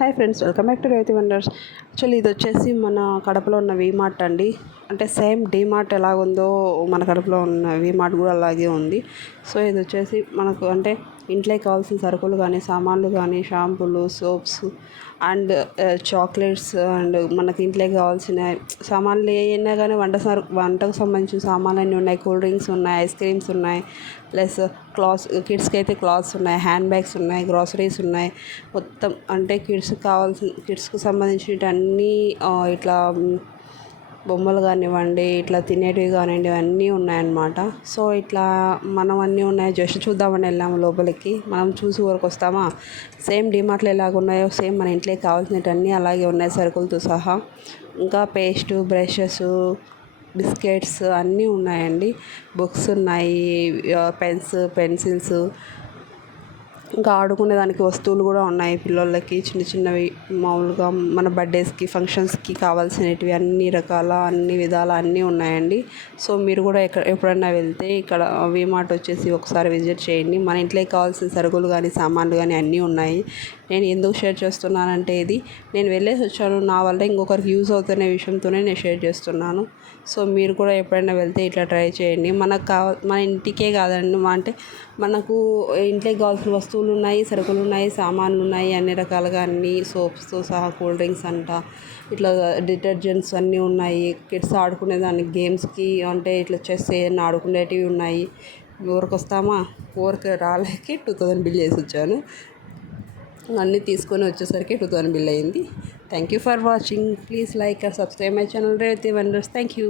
Hi friends, welcome back to రైతు wonders. Actually ఇది వచ్చేసి మన కడపలో ఉన్న వీమార్ట్ అండి. అంటే సేమ్ డీమార్ట్ ఎలాగుందో మన కడపలో ఉన్న వీమార్ట్ కూడా అలాగే ఉంది. సో ఇది వచ్చేసి మనకు అంటే ఇంట్లోకి కావాల్సిన సరుకులు కానీ, సామాన్లు కానీ, షాంపూలు, సోప్స్ అండ్ చాక్లెట్స్ అండ్ మనకి ఇంట్లోకి కావాల్సిన సామాన్లు ఏమైనా కానీ వంటకు సంబంధించిన సామాన్లు అన్నీ ఉన్నాయి. కూల్ డ్రింక్స్ ఉన్నాయి, ఐస్ క్రీమ్స్ ఉన్నాయి, ప్లస్ క్లాత్స్, కిడ్స్కి అయితే క్లాత్స్ ఉన్నాయి, హ్యాండ్ బ్యాగ్స్ ఉన్నాయి, గ్రాసరీస్ ఉన్నాయి. మొత్తం అంటే కిడ్స్కి సంబంధించినవి అన్నీ ఇట్లా బొమ్మలు కానివ్వండి, ఇట్లా తినేటివి కానివ్వండి, అన్నీ ఉన్నాయన్నమాట. సో ఇట్లా మనం అన్నీ ఉన్నాయి, జస్ట్ చూద్దామని వెళ్ళాము లోపలికి. మనం చూసి ఊరికి వస్తామా, సేమ్ డిమార్ట్లో ఎలాగ ఉన్నాయో సేమ్ మన ఇంట్లోకి కావాల్సినవి అన్నీ అలాగే ఉన్నాయి, సరుకులతో సహా. ఇంకా పేస్ట్, బ్రషెస్, బిస్కెట్స్ అన్నీ ఉన్నాయండి. బుక్స్ ఉన్నాయి, పెన్స్, పెన్సిల్స్, ఇంకా ఆడుకునే దానికి వస్తువులు కూడా ఉన్నాయి పిల్లలకి. చిన్న చిన్నవి మామూలుగా మన బర్త్డేస్కి, ఫంక్షన్స్కి కావాల్సినవి అన్ని రకాల, అన్ని విధాల అన్నీ ఉన్నాయండి. సో మీరు కూడా ఎప్పుడైనా వెళ్తే ఇక్కడ వీమార్ట్ వచ్చేసి ఒకసారి విజిట్ చేయండి. మన ఇంట్లోకి కావాల్సిన సరుకులు కానీ, సామాన్లు కానీ అన్నీ ఉన్నాయి. నేను ఎందుకు షేర్ చేస్తున్నానంటే ఇది నేను వెళ్ళేసి వచ్చాను, నా వల్ల ఇంకొకరికి యూజ్ అవుతున్న విషయంతోనే నేను షేర్ చేస్తున్నాను. సో మీరు కూడా ఎప్పుడైనా వెళ్తే ఇట్లా ట్రై చేయండి. మన ఇంటికే కాదండి, అంటే మనకు ఇంట్లోకి కావాల్సిన వస్తువులు ఉన్నాయి, సరుకులు ఉన్నాయి, సామాన్లు ఉన్నాయి, అన్ని రకాలుగా అన్ని సోప్స్తో సహా, కూల్ డ్రింక్స్ అంట, ఇట్లా డిటర్జెంట్స్ అన్నీ ఉన్నాయి. కిడ్స్ ఆడుకునేదానికి గేమ్స్కి అంటే ఇట్లా చెస్ ఏదైనా ఆడుకునేటివి ఉన్నాయి. ఊరికి వస్తామా, ఊరికి రాలేకి 2000 బిల్ చేసి వచ్చాను. అన్నీ తీసుకొని వచ్చేసరికి 2000 బిల్ అయింది. Thank you for watching. Please like and subscribe my channel Revathi wonders. Thank you.